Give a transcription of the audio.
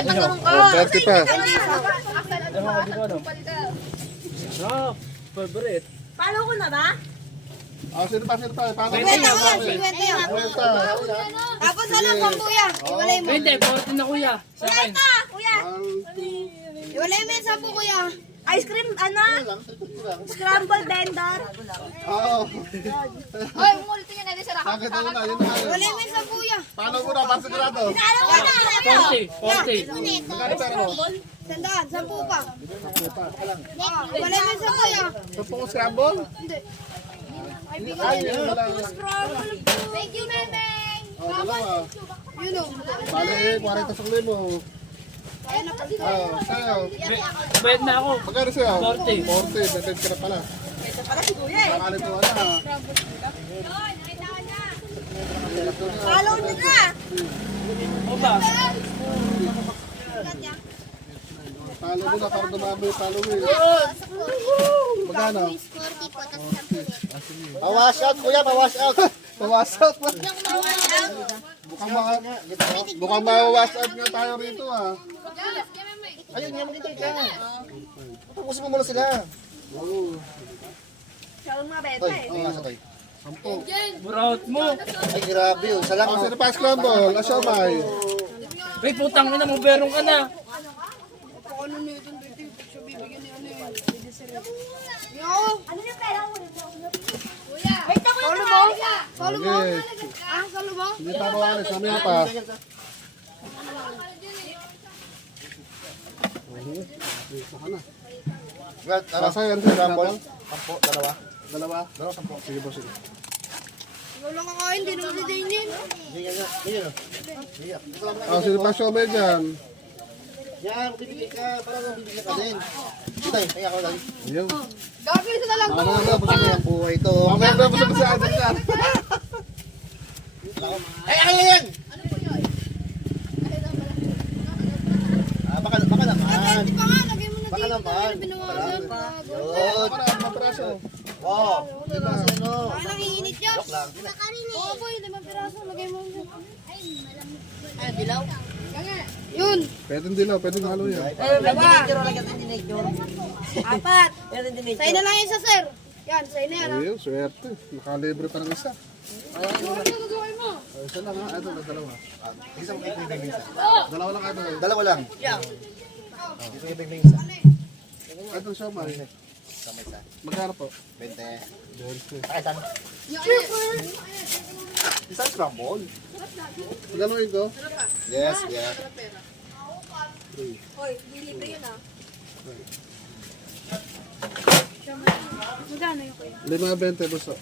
Kahit nagkaroon ka. 30 pa. Favorite. Follow ko na ba? Sino pa? Paano? 50 yan. Tapos ano pa kuya? Iwalay mo. Hindi, bawat na kuya. Sa akin. Kuya. Iwalay mo yung 10 kuya. Ice cream, ano? Scramble vendor. Oo. Oy, umulit yun na sa raka. Bakit na? Yun na. Iwalay mo yung 10 kuya. Paano mo na? Para sigurado. Alam ko na. 40. Magkano pera mo? Sandaan, 10 pa. Iwalay mo yung 10 kuya. Sa pong scramble? Ay, yun na lang. Thank you, Memeng. Dalawa. Yun o. Bali, 40 sa mo. Sa'yo. Bayad na ako. Magkano sa'yo? 40. 40, bebed ka na pala. Ito pala si Kuya eh. Makalit mo na. Follow nyo na. O ba? Talo mo na para dumami yung talo mo. Magkano? 40 po, tapos 10 Pawash out, kuya, pawash out. Pawash out na. Mukhang ma-wash out nga tayo rito ah. Ayun, yan mo dito, ikaw. Tapusin mo muna sila. Siya ang mga beta eh. Oo, nasa tayo. 10. Buraut mo. Ay, grabe yun. Sa lang, Sino pa scramble? Asyomay. Wait, putang ina mo, berong ka na. Ano yung pera mo? Kuya. Wait ako na. Solo mo? Okay. Ah, solo mo? Hindi pa kawalis. Mamaya pa. Brad, ano? Nasa yan sa Scramble? scramble? 10, dalawa. Dalawa? Dalawa, 10. Sige po, sige. Wala kakain, di naman si Daniel. Yan, yan. Yan, yan. Sino pa asyomay dyan? Yan, bibigyan ka. Parang bibigyan ka din. Dito, ay ako lang. Ayun. Gagawin sa lang Ano na, busog na. Buhay ito. Mamaya na, busog na sa atin yan. Ay, ay, ay, ay! Baka naman. Di pa nga, lagay mo na Baka dito. naman. Binawasan pa. Yun. Matraso. Wow. Dito, ano? Ay, nangiinit yan. Joke lang. Oo, boy, 5 piraso. Lagay mo dyan. Ay, dilaw. Yun. Pwedeng dilaw, pwedeng halo yan. Apat. Sa'yo na lang isa, sir. Yan, sa'yo na yan. Ayun, swerte. Nakalibre pa ng isa. Ano gagawin mo? Isa lang ha, ito na dalawa. Isang ibig isa. Dalawa lang ito. Dalawa lang. Isang ibig isa. Ito siomay. Sama isa. Magkano po? 20. 20. Ay, saan? Isang scramble. Gano'n ko? Yes, yeah. Hoy, dilibre yun ah. Magkano yun kayo? 5.20 buso.